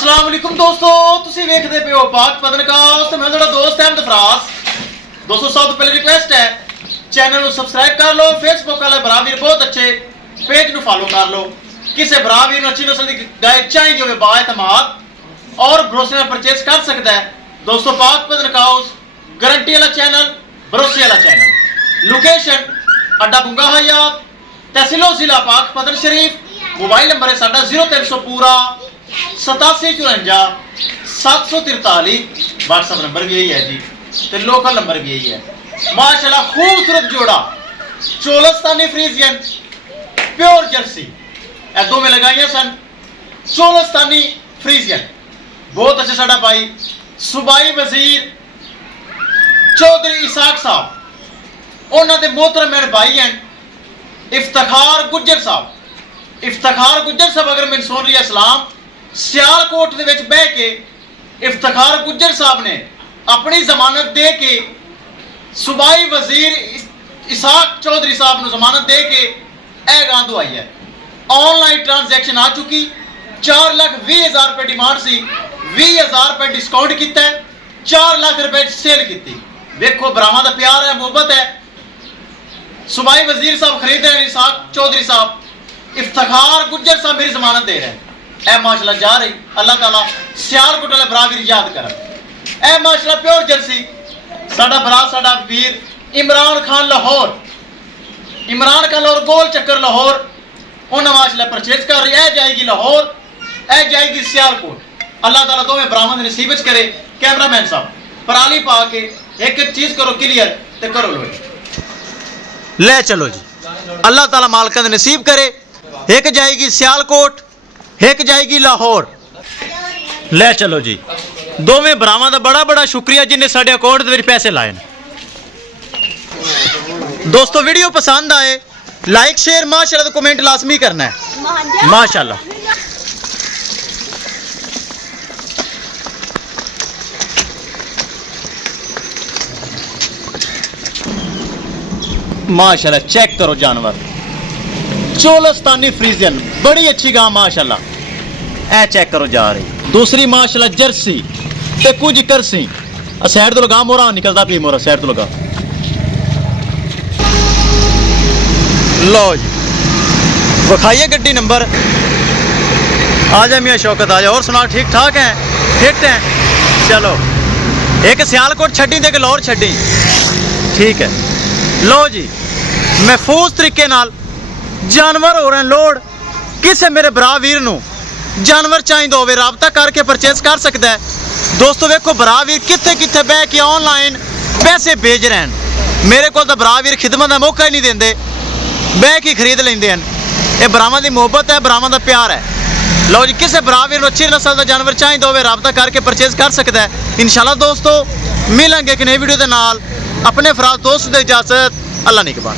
अस्सलाम वालेकुम दोस्तों, तुसी वेखदे पे हो पाक पदनकास्ट। मैं थोड़ा दोस्त अहमद फराज। दोस्तों सब तो पहले रिक्वेस्ट है चैनल को सब्सक्राइब कर लो। फेसबुक वाले बराबर बहुत अच्छे पेज को फॉलो कर लो। किसी बराबर अच्छी नस्ल की गाय चाहिए हो बाएतमाद और भरोसे में परचेज कर सकता है। दोस्तों पाक पदनकास्ट गारंटी वाला चैनल, भरोसे वाला चैनल। लोकेशन अड्डा बुंगा हयात, तहसीलो जिला पाक पदन शरीफ। मोबाइल नंबर है साडा 0300 पूरा 8754 743। व्हाट्सएप नंबर भी यही है जी, तो लोकल नंबर भी यही है। माशाल्लाह खूबसूरत जोड़ा चोलस्तानी फ्रीजियन प्योर जर्सी ए दो में लगाइया सन। चोलस्तानी फ्रीजियन बहुत अच्छे साडा भाई सूबाई वजीर चौधरी इसाक साहब उन्होंने मोहतरम भाई हैं इफ्तिखार गुज्जर साहब। इफ्तिखार गुज्जर साहब अगर मैंने सुन लिया सलाम सियालकोट दे विच बह के इफ्तिखार गुज्जर साहब ने अपनी जमानत दे के सूबाई वजीर इसाक चौधरी साहब को जमानत दे के ए गांधू आई है। ऑनलाइन ट्रांजैक्शन आ चुकी। 4,20,000 रुपए डिमांड सी, 20,000 रुपए डिस्काउंट किया है, 4 लाख रुपए सेल की। देखो बरामा का प्यार है, मोहब्बत है। सूबाई वजीर साहब खरीद रहे हैं, इसाक चौधरी साहब इफ्तिखार गुज्जर साहब मेरी जमानत दे रहे हैं। ए माशाल्लाह जा रही अल्लाह ताला सियालकोट वाले बराबर याद कर। ए माशाल्लाह प्योर जर्सी साडा बरा साडा वीर इमरान खान लाहौर, इमरान खान लाहौर गोल चक्कर लाहौर उन्हें माशाल्लाह परचेज कर रही है। जाएगी लाहौर, ए जाएगी सियालकोट। अल्लाह ताला दो में बरामद नसीब करे। कैमरामैन साहब पराली पा के एक एक चीज करो क्लियर तो करो लो ले चलो जी। अल्लाह ताला मालका नसीब करे। एक जाएगी सियालकोट, एक जाएगी लाहौर। ले चलो जी। दोवें भरावां दा बड़ा बड़ा शुक्रिया जिन्हें साडे अकाउंट दे विच पैसे लाए। दोस्तों वीडियो पसंद आए लाइक शेयर माशाल्लाह तो कमेंट लाजमी करना है। माशाल्लाह माशाल्लाह चेक करो जानवर चोलस्तानी फ्रीजियन बड़ी अच्छी गां माशाल्लाह। ए चेक करो जा रही। दूसरी माशाल्लाह जर्सी ते कुछ करसी साइड तो लगा मोरा निकलता पी मोरा साइड तो लगा। लो जी विखाइए गड्डी नंबर। आ जा मियाँ शौकत आ जा। और सुना ठीक ठाक है, फिट है। चलो एक सियालकोट छड्डी ते एक लाहौर छड्डी। ठीक है लो जी महफूज तरीके नाल जानवर हो रहे हैं लोड। किसी मेरे भरा वीर नू जानवर चाहिए होवे राबता करके परचेज कर सकता है। दोस्तों देखो भरा वीर कित्थे कित्थे बह के ऑनलाइन पैसे भेज रहे हैं। मेरे को तो भरा वीर खिदमत का मौका ही नहीं देंगे, बह के खरीद लेंगे हैं। ये भरावां दी मोहब्बत है, भरावां दा प्यार है। लो जी किसी भरा वीर अच्छी नस्ल का जानवर चाहिए होवे राबता करके परचेज कर सकता है। इंशाल्लाह दोस्तों मिलेंगे एक नई वीडियो के नाल। अपने फराज दोस्त दे इजाजत। अल्लाह निगहबान।